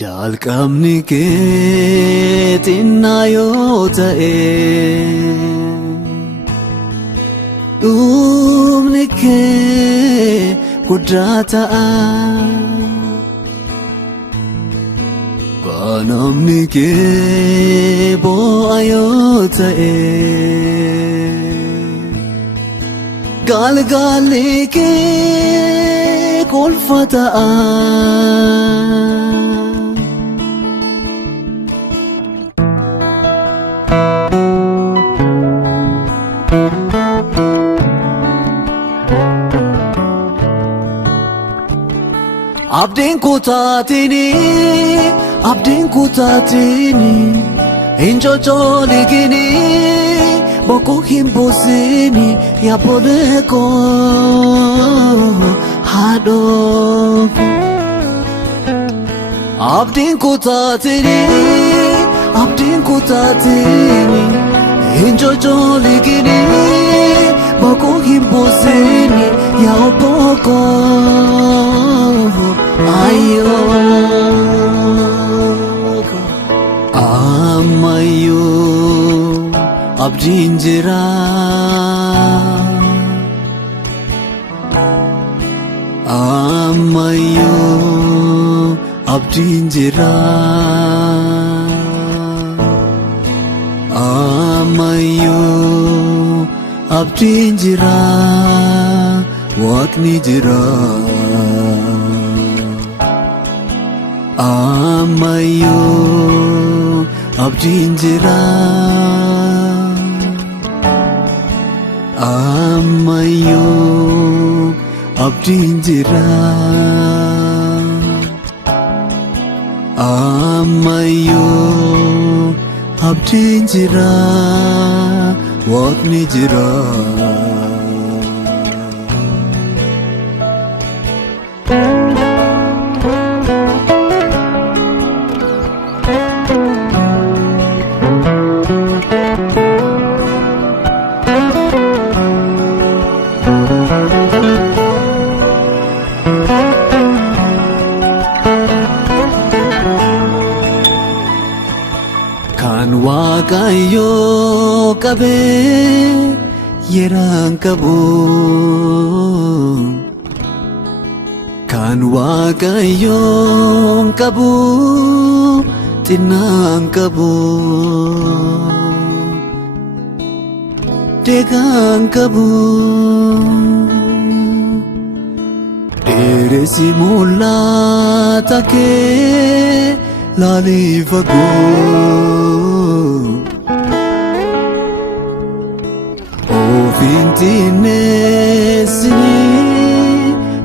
Jalqabni kee xinnaa yoo ta'e dhumni kee guddaa ta'a. Banamni kee bu'aa yoo ta'e galgalli kee kolfa ta'a. Abdiin kutaatini hin cocoligini bokkuu hin buusini yaabbolee koo haadhoo. Abdiin kutaatini hin cocoligini bokkuu hin buusini yaabbolee koo ayyoo. Ammayyuu abdiin jira, ammayyuu abdiin jira, ammayyuu abdiin jira, waaqni jira. Ammayyuu abdiin jira, ammayyuu abdiin jira, ammayyuu abdiin jira, waaqni jira. Kan Waaqayyoo qabee yeraan qabu, kan Waaqayyoo qabu xinnaan qabu, deegaan qabu. Dheeresi mul'ata kee laalii fagoo, ofiin xinneessini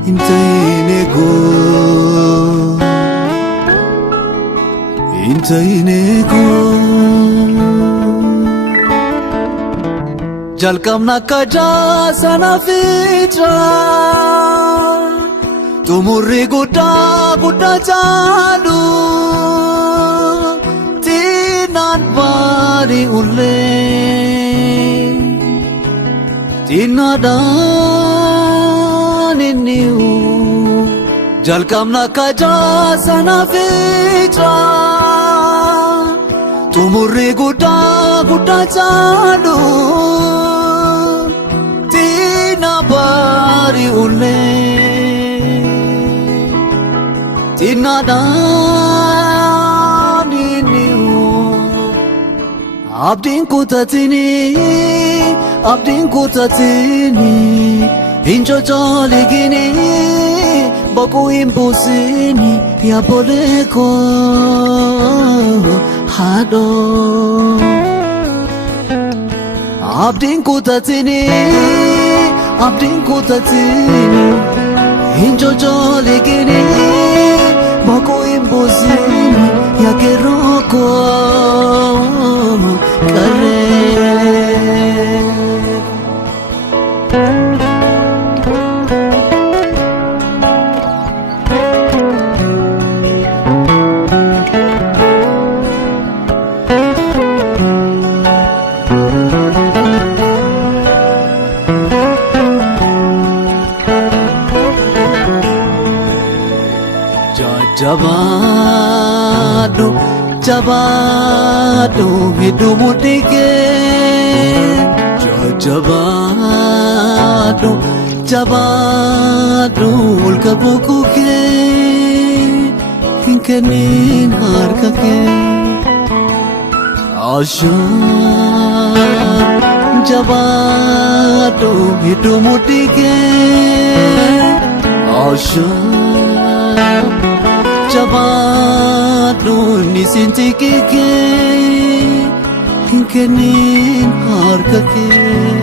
hin ta'in eegoo, hin ta'in eegoo. Jalqabna akka jaasana fiixaa xumurri guddaa caalu xinnaan baari'ullee xinnaadhaan inni'u. Jalqabna akka jaasana fiixaa xumurri guddaa caalu xinnaan baari'ullee xinnaadhaan inni'u. Abdiin kutaatini hin cocoligini bokkuu hin buusini yaabbolee koo haadhoo. Abdiin kutaatini hin cocoligini bokkuu hin buusini yaabbolee koo qarree. jabaadhu hedduu mudhii kee jabaadhu jabaadhu ol qabuu kee hin kennin harka kee ashaan jabaadhu hedduu mudhii kee ashaan jabaadhu nisinti kee hin kennin harka kee